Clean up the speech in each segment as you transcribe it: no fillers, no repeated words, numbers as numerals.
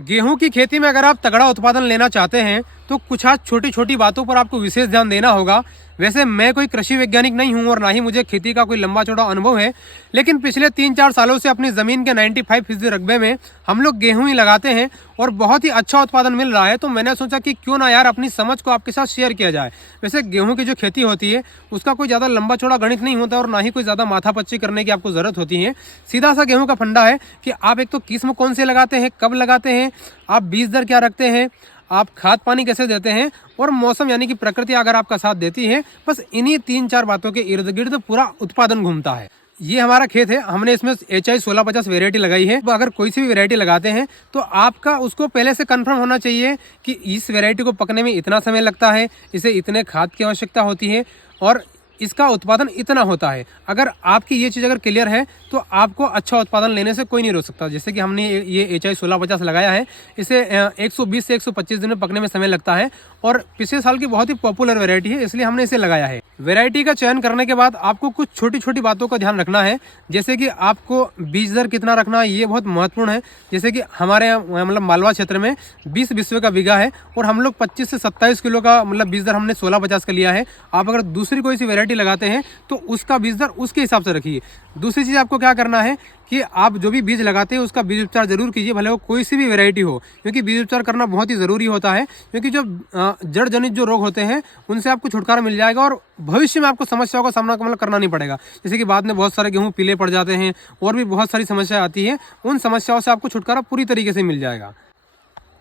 गेहूं की खेती में अगर आप तगड़ा उत्पादन लेना चाहते हैं तो कुछ आज छोटी छोटी बातों पर आपको विशेष ध्यान देना होगा। वैसे मैं कोई कृषि वैज्ञानिक नहीं हूं और ना ही मुझे खेती का कोई लंबा चौड़ा अनुभव है, लेकिन पिछले 3-4 सालों से अपनी जमीन के 95% रकबे में हम लोग गेहूं ही लगाते हैं और बहुत ही अच्छा उत्पादन मिल रहा है। तो मैंने सोचा कि क्यों ना यार अपनी समझ को आपके साथ शेयर किया जाए। वैसे गेहूं की जो खेती होती है उसका कोई ज्यादा लंबा चौड़ा गणित नहीं होता और ना ही कोई ज्यादा माथापच्ची करने की आपको जरूरत होती है। सीधा सा गेहूं का फंडा है कि आप एक तो किस्म कौन से लगाते हैं, कब लगाते हैं, आप बीज दर क्या रखते हैं, आप खाद पानी कैसे देते हैं और मौसम यानी कि प्रकृति अगर आपका साथ देती है, बस इन्हीं 3-4 बातों के इर्द गिर्द पूरा उत्पादन घूमता है। ये हमारा खेत है, हमने इसमें HI 1650 वेरायटी लगाई है। अगर कोई सी भी वेरायटी लगाते हैं तो आपका उसको पहले से कंफर्म होना चाहिए कि इस वेरायटी को पकने में इतना समय लगता है, इसे इतने खाद की आवश्यकता होती है और इसका उत्पादन इतना होता है। अगर आपकी ये चीज़ अगर क्लियर है तो आपको अच्छा उत्पादन लेने से कोई नहीं रोक सकता। जैसे कि हमने ये HI 1650 लगाया है, इसे 120 से 125 दिन में पकने में समय लगता है और पिछले साल की बहुत ही पॉपुलर वैरायटी है, इसलिए हमने इसे लगाया है। वैरायटी का चयन करने के बाद आपको कुछ छोटी छोटी बातों का ध्यान रखना है, जैसे कि आपको बीज दर कितना रखना है, ये बहुत महत्वपूर्ण है। जैसे कि हमारे यहाँ मतलब मालवा क्षेत्र में 20 विश्व का बीघा है और हम लोग 25 से 27 किलो का मतलब बीज दर हमने 1650 का लिया है। आप अगर दूसरी कोई सी वैरायटी लगाते हैं तो उसका बीज दर उसके हिसाब से रखिए। दूसरी चीज आपको क्या करना है कि आप जो भी बीज लगाते हैं उसका बीज उपचार जरूर कीजिए, भले वो कोई सी भी वैरायटी हो, क्योंकि बीज उपचार करना बहुत ही जरूरी होता है। क्योंकि जो जड़ जनित जो रोग होते हैं उनसे आपको छुटकारा मिल जाएगा और भविष्य में आपको समस्याओं का सामना मतलब करना नहीं पड़ेगा। जैसे कि बाद में बहुत सारे गेहूं पीले पड़ जाते हैं और भी बहुत सारी समस्याएं आती है, उन समस्याओं से आपको छुटकारा पूरी तरीके से मिल जाएगा।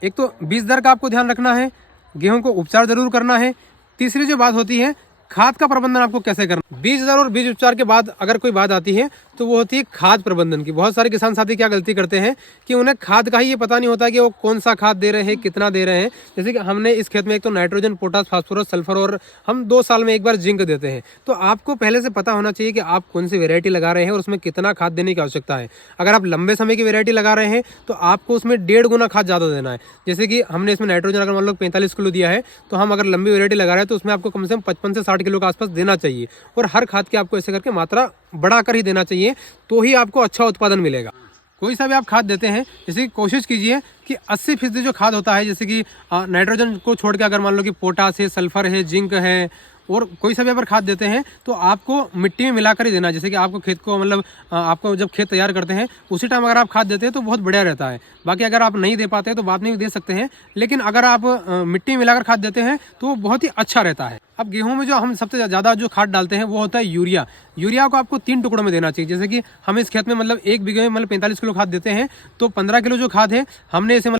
एक तो बीज दर का आपको ध्यान रखना है, गेहूं को उपचार जरूर करना है। तीसरी जो बात होती है खाद का प्रबंधन आपको कैसे करना। बीज दर और बीज उपचार के बाद अगर कोई बात आती है तो वो होती है खाद प्रबंधन की। बहुत सारे किसान साथी क्या गलती करते हैं कि उन्हें खाद का ही ये पता नहीं होता कि वो कौन सा खाद दे रहे हैं, कितना दे रहे हैं। जैसे कि हमने इस खेत में एक तो नाइट्रोजन, पोटास, फास्फोरस, सल्फर और हम 2 साल में एक बार जिंक देते हैं। तो आपको पहले से पता होना चाहिए कि आप कौन सी वेरायटी लगा रहे हैं और उसमें कितना खाद देने की आवश्यकता है। अगर आप लंबे समय की वेरायटी लगा रहे हैं तो आपको उसमें 1.5 गुना खाद ज्यादा देना है। जैसे कि हमने इसमें नाइट्रोजन अगर मान लो 45 किलो दिया है तो हम अगर लंबी वेरायटी लगा रहे हैं तो उसमें आपको कम से कम 55 से 60 किलो के आसपास देना चाहिए और हर खाद की आपको ऐसे करके मात्रा बढ़ाकर ही देना चाहिए, तो ही आपको अच्छा उत्पादन मिलेगा। कोई सा भी आप खाद देते हैं, जैसे कि कोशिश कीजिए कि 80% जो खाद होता है, जैसे कि नाइट्रोजन को छोड़ के अगर मान लो कि पोटास है, सल्फर है, जिंक है और कोई सा भी अगर खाद देते हैं तो आपको मिट्टी में मिलाकर ही देना। जैसे कि आपको खेत को मतलब आपको जब खेत तैयार करते हैं उसी टाइम अगर आप खाद देते हैं तो बहुत बढ़िया रहता है। बाकी अगर आप नहीं दे पाते हैं तो बाद में भी दे सकते हैं, लेकिन अगर आप मिट्टी में मिलाकर खाद देते हैं तो वो बहुत ही अच्छा रहता है। अब गेहूं में जो हम सबसे ज्यादा जो खाद डालते हैं वो होता है यूरिया। यूरिया को आपको 3 टुकड़ों में देना चाहिए। जैसे कि हम इस खेत में मतलब 1 बीघे में मतलब 45 किलो खाद देते हैं, तो 15 किलो जो खाद है हमने इसे